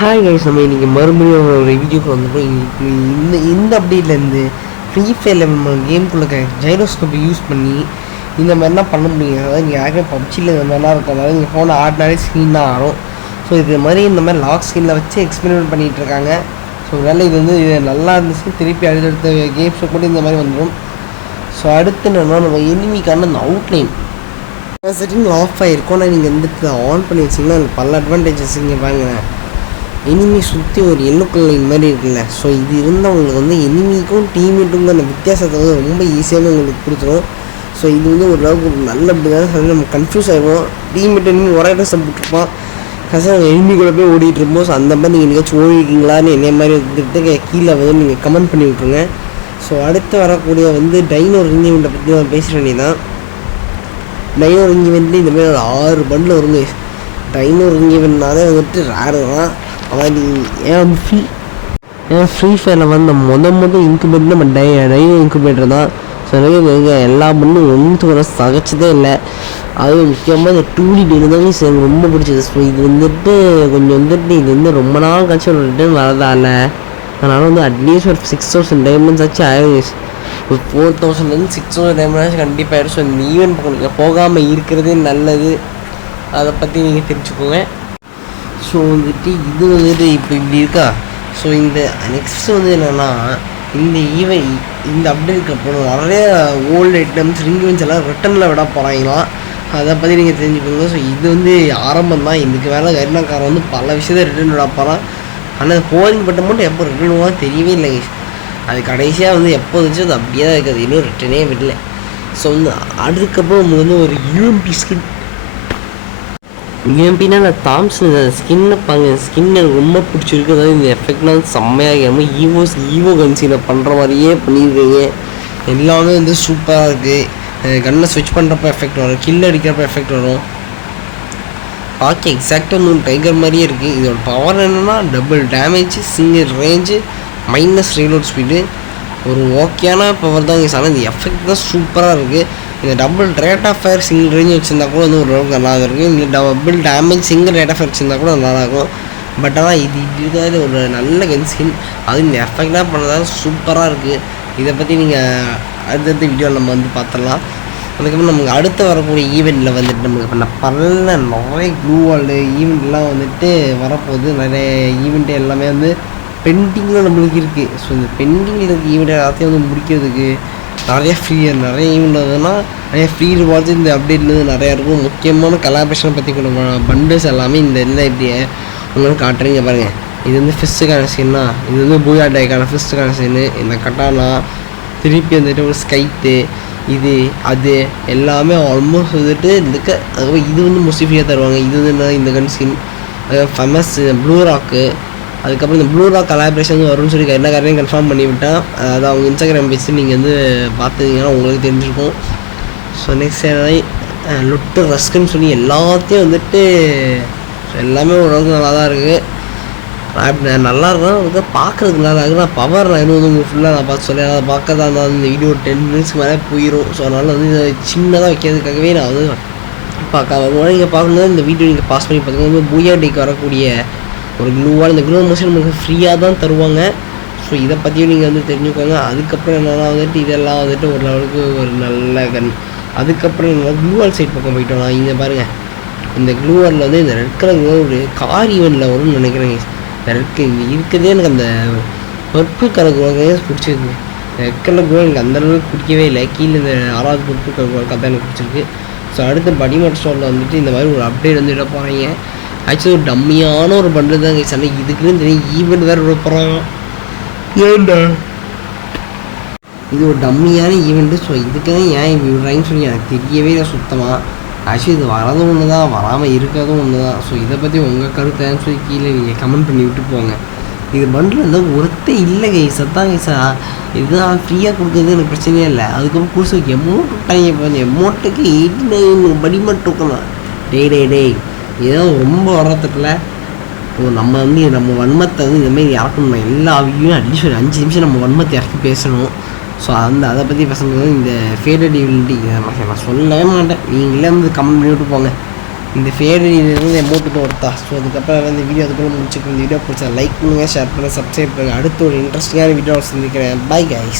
Hi guys, நம்ம இன்றைக்கி மறுபடியும் ஒரு வீடியோக்கு வந்துட்டோம். இந்த அப்டேட்லேருந்து ஃப்ரீ ஃபயரில் நம்ம கேமுக்குள்ளே ஜைரோஸ்கோப்பை யூஸ் பண்ணி இந்த மாதிரிலாம் பண்ண முடியும். அதாவது நீங்கள் ஆகிற பப்ஜியில் இந்த மாதிரிலாம் இருக்கும். அதாவது நீங்கள் ஃபோனை ஆடினாலே ஸ்க்ரீன் தான் ஆடும். ஸோ இது மாதிரி இந்த மாதிரி லாக் ஸ்க்ரீனில் வச்சு எக்ஸ்பெரிமெண்ட் பண்ணிகிட்டு இருக்காங்க. ஸோ அதனால் இது நல்லா இருந்துச்சு. திருப்பி அடுத்தடுத்த கேம்ஸை கூட இந்த மாதிரி வந்துடும். ஸோ அடுத்து என்னென்னா, நம்ம எனிமிக்கான அந்த அவுட்லைன் செட்டிங் ஆஃப் ஆகிருக்கும். ஆனால் நீங்கள் வந்துட்டு ஆன் பண்ணி வச்சிங்கன்னா அதில் பல அட்வான்டேஜஸ் இங்கே பாருங்க. எனிமி சுற்றி ஒரு எல்லோ கலர் மாதிரி இருக்குல்ல. ஸோ இது இருந்தால் உங்களுக்கு வந்து எனிமிக்கும் டீம்மேட்டுக்கும் அந்த வித்தியாசத்தை வந்து ரொம்ப ஈஸியாக உங்களுக்கு கொடுத்துரும். ஸோ இது வந்து ஓரளவுக்கு ஒரு நல்ல அப்படி தான் சொல்லி நம்ம கன்ஃபியூஸ் ஆகிடுவோம். டீம்மேட் எனிமி ஒரே ட்ரெஸ்ஸை போட்டுருப்பான், கடைசியாக எனிமி கூட போய் ஓடிட்டு இருப்போம். ஸோ அந்த மாதிரி நீங்கள் எங்கேயாச்சும் ஓடிருக்கீங்களான்னு என்னைய மாதிரி வந்துட்டு கீழே வந்து நீங்கள் கமெண்ட் பண்ணி விட்ருங்க. ஸோ அடுத்து வரக்கூடிய வந்து டைனோ ரிங் ஈவெண்ட்டை பற்றி நான் பேச வேண்டியதான். டைனோ ரிங் ஈவெண்ட்லேயும் இந்த மாதிரி ஒரு 6 பண்டில் வருங்க. டைனோ ரிங் ஈவெண்ட்னாலே வந்துட்டு ரேரு தான். அதாவது ஏன் ஃப்ரீ ஃபயரில் வந்து மொதல் இன்குபேட்டர் நம்ம டைனோ இன்குபேட்டர் தான். ஸோ எல்லா பண்ணும் ஒன்றுக்கு வர சகச்சதே இல்லை. அதுவும் முக்கியமாக இந்த 2D டைனோ தான் எனக்கு ரொம்ப பிடிச்சது. ஸோ இது வந்துட்டு கொஞ்சம் வந்துட்டு இது வந்து ரொம்ப நாள் கழிச்சு ஒரு ரிட்டர்ன் வரதா இல்லை. அதனால் வந்து அட்லீஸ்ட் ஒரு 6000 டைமண்ட்ஸ் ஆச்சு ஆயிடுச்சு. ஒரு 4000 6000 டைமண்ட்ஸ் கண்டிப்பாக ஆயிடும். ஸோ இந்த ஈவெண்ட் நீங்கள் போகாமல் இருக்கிறதே நல்லது. அதை பற்றி நீங்கள் தெரிஞ்சுக்கோங்க. ஸோ வந்துட்டு இது வந்துட்டு இப்போ இப்படி இருக்கா. ஸோ இந்த நெக்ஸ்ட்டு வந்து என்னென்னா, இந்த அப்டேட்டுக்கு அப்புறம் நிறைய ஓல்டு ஐட்டம்ஸ் ரிங்வென்ஸ் எல்லாம் ரிட்டனில் விட போகிறாங்களாம். அதை பற்றி நீங்கள் தெரிஞ்சுக்கோங்க. ஸோ இது வந்து ஆரம்பம் தான். இதுக்கு வேலை கருணாக்காரன் வந்து பல விஷயத்தை ரிட்டர்ன் விட போகிறான். ஆனால் கோலிங் பட்டம் மட்டும் எப்போ ரிட்டர்ன் விடுவாங்க தெரியவே இல்லை. அது கடைசியாக வந்து எப்போ வந்துச்சு அது அப்படியே தான் இருக்காது, இன்னும் ரிட்டனே விடல. ஸோ வந்து அதுக்கப்புறம் நம்ம வந்து ஒரு யூஎம்பி ஸ்கின் யூஎம்பின்னா நான் தாம்சன் ஸ்கின்னை பாருங்க. ஸ்கின் எனக்கு ரொம்ப பிடிச்சிருக்கு. அதாவது இந்த எஃபெக்ட்லாம் வந்து செம்மையாக ஈவோ கன்சியில் பண்ணுற மாதிரியே பண்ணியிருக்கீங்க. எல்லாமே வந்து சூப்பராக இருக்குது. கன்னை ஸ்விட்ச் பண்ணுறப்ப எஃபெக்ட் வரும், கில் அடிக்கிறப்ப எஃபெக்ட் வரும். பார்க்க எக்ஸாக்டாக 3 டைகர் மாதிரியே இருக்குது. இதோட பவர் என்னென்னா double damage, single range, minus reload speed. ஒரு ஓகேயான பவர் தான். ஆனால் இந்த எஃபெக்ட் தான் சூப்பராக இருக்குது. இந்த double rate of fire single range வச்சுருந்தா கூட வந்து ஓரளவுக்கு நல்லா இருக்கும். இந்த double damage single rate of fire வச்சுருந்தா கூட நல்லாயிருக்கும். பட் ஆனால் இது இதுக்காக ஒரு நல்ல கன் ஸ்கின். அது இந்த எஃபெக்டாக பண்ணதாக சூப்பராக இருக்குது. இதை பற்றி நீங்கள் அடுத்தடுத்த வீடியோவில் நம்ம வந்து பார்த்துடலாம். அதுக்கப்புறம் நமக்கு அடுத்து வரக்கூடிய ஈவெண்ட்டில் வந்துட்டு நமக்கு நிறைய க்ளூ வால் ஈவெண்ட்லாம் வந்துட்டு வரப்போகுது. நிறைய ஈவெண்ட்டு எல்லாமே வந்து பெண்டிங்கில் நம்மளுக்கு இருக்குது. ஸோ இந்த பெண்டிங்கில் இருக்க ஈவெண்ட் எல்லாத்தையும் வந்து முடிக்கிறதுக்கு நிறைய ஈவெண்ட் வந்ததுன்னா நிறைய ஃப்ரீ ரிவார்ட்ஸ் இந்த அப்டேட்லேருந்து நிறையா இருக்கும். முக்கியமான கலாபரேஷனை பற்றி கூட பண்டல்ஸ் எல்லாமே இந்த இதில் இப்படி உங்களுக்கு காட்டுறீங்க பாருங்கள். இது வந்து ஃபிஸ்ட்டுக்கான ஸ்கின்னா, இது வந்து பூயாட்டைக்கான ஃபிஸ்ட்டுக்கான ஸ்கின்னு, இந்த கட்டானா, திருப்பி வந்துட்டு ஒரு ஸ்கைட்டு, இது அது எல்லாமே ஆல்மோஸ்ட் வந்துட்டு இதுக்கு. அதுக்கப்புறம் இது வந்து மோஸ்ட்லி ஃப்ரீயாக தருவாங்க. இது வந்து என்ன இந்த கன் ஸ்கின், ஃபேமஸ் ப்ளூ ராக்கு. அதுக்கப்புறம் இந்த ப்ளூ ராக் கலாபரேஷன் வரும்னு சொல்லி என்ன காரையும் கன்ஃபார்ம் பண்ணிவிட்டால், அதாவது அவங்க இன்ஸ்டாகிராம் பேஜ் நீங்கள் வந்து பார்த்துக்கிங்கன்னா உங்களுக்கு தெரிஞ்சிருக்கும். ஸோ நெக்ஸ்ட் லொட்டு ரஸ்க்குன்னு சொல்லி எல்லாத்தையும் வந்துட்டு எல்லாமே ஓரளவுக்கு நல்லா தான் இருக்குது. நல்லாயிருக்கும். அதுக்கு பார்க்குறதுக்கு நல்லா இருக்குது. நான் பவர் நான் இன்னும் வந்து ஃபுல்லாக நான் பார்த்து சொல்லி அதை பார்க்கறதா இருந்தால் இந்த வீடியோ 10 மினிட்ஸ்க்கு மேலே போயிடும். ஸோ அதனால் வந்து இதை சின்னதாக வைக்கிறதுக்காகவே நான் வந்து பார்க்காம நீங்கள் பார்க்கணும். இந்த வீடியோ நீங்கள் பாஸ் பண்ணி பார்த்தீங்கன்னா பூயாட்டிக்கு வரக்கூடிய ஒரு க்ளூவால் இந்த க்ளூ மோஸ்ட்லி நமக்கு ஃப்ரீயாக தான் தருவாங்க. ஸோ இதை பற்றியும் நீங்கள் வந்து தெரிஞ்சுக்கோங்க. அதுக்கப்புறம் என்னென்னா வந்துட்டு இதெல்லாம் வந்துட்டு ஒரு லெவலுக்கு ஒரு நல்ல கன். அதுக்கப்புறம் என்ன க்ளூவால் சைட் பக்கம் போயிட்டோம்னா இங்கே பாருங்கள். இந்த க்ளூவாலில் வந்து இந்த ரெட் கலர் ஒரு கார் ஈவெண்ட்டில் வரும்னு நினைக்கிறேங்க. இந்த ரெட் இங்கே இருக்கிறதே எனக்கு அந்த பர்பிள் கலர் குளோவே பிடிச்சிருக்கு. ரெட் கலர் குளோ எனக்கு அந்தளவுக்கு பிடிக்கவே இல்லை. கீழே இந்த 6வது பர்பிள் கலர் குளோ தான் எனக்கு பிடிச்சிருக்கு. ஸோ அடுத்து படிமட் ஸ்டோரில் வந்துட்டு இந்த மாதிரி ஒரு அப்டேட் வந்து இட போகிறாங்க. ஆக்சுவலி ஒரு டம்மியான ஒரு பண்டில் தான் கேட்ச். ஆனால் இதுக்குன்னு தெரியும் ஈவெண்ட் வேறு விட போகிறாங்க. ஏன்டா இது ஒரு டம்மியான ஈவெண்ட்டு. ஸோ இதுக்குன்னு ஏன் இப்படி விடுறாங்கன்னு சொல்லி எனக்கு தெரியவே இல்லை சுத்தமாக. ஆக்சுவலி இது வரதும் ஒன்று தான், வராமல் இருக்கிறதும் ஒன்று தான். ஸோ இதை பற்றி உங்கள் கருத்தைன்னு சொல்லி கீழே நீங்கள் கமெண்ட் பண்ணி விட்டு போங்க. இது பண்டில் இருந்தால் ஒருத்தே இல்லை கைஸ். அதான் கைஸா இதுதான் ஃப்ரீயாக கொடுக்குறது எனக்கு பிரச்சனையே இல்லை. அதுக்கப்புறம் புதுசு எமௌண்ட் விட்டாங்க. இப்போ அந்த எமௌண்ட்டுக்கு 89 படிமட் டோக்கனா. டேய் ஏதோ ரொம்ப வர்றதுக்குள்ள நம்ம வந்து நம்ம வன்மத்தை வந்து இந்தமாரி இறக்கணும். எல்லா வீடியும் அட்லீஸ்ட் ஒரு 5 நிமிஷம் நம்ம வன்மத்தை இறக்கி பேசணும். ஸோ அதை பற்றி பேசும்போது இந்த ஃபேடட் ஈவிலிட்டி நான் சொல்லவே மாட்டேன். நீங்களே வந்து கமெண்ட் பண்ணி விட்டு போங்க. இந்த ஃபேவரட் எமௌண்ட்டுக்கு ஒருத்தா. ஸோ அதுக்கப்புறம் இந்த வீடியோ அதுக்குள்ளே முடிச்சுக்க. இந்த வீடியோ பிடிச்சா லைக் பண்ணுங்கள், ஷேர் பண்ணுங்கள், சப்ஸ்கிரைப் பண்ணுங்கள். அடுத்து ஒரு இன்ட்ரெஸ்டிங்கான வீடியோ சந்திக்கிறேன். Bye guys.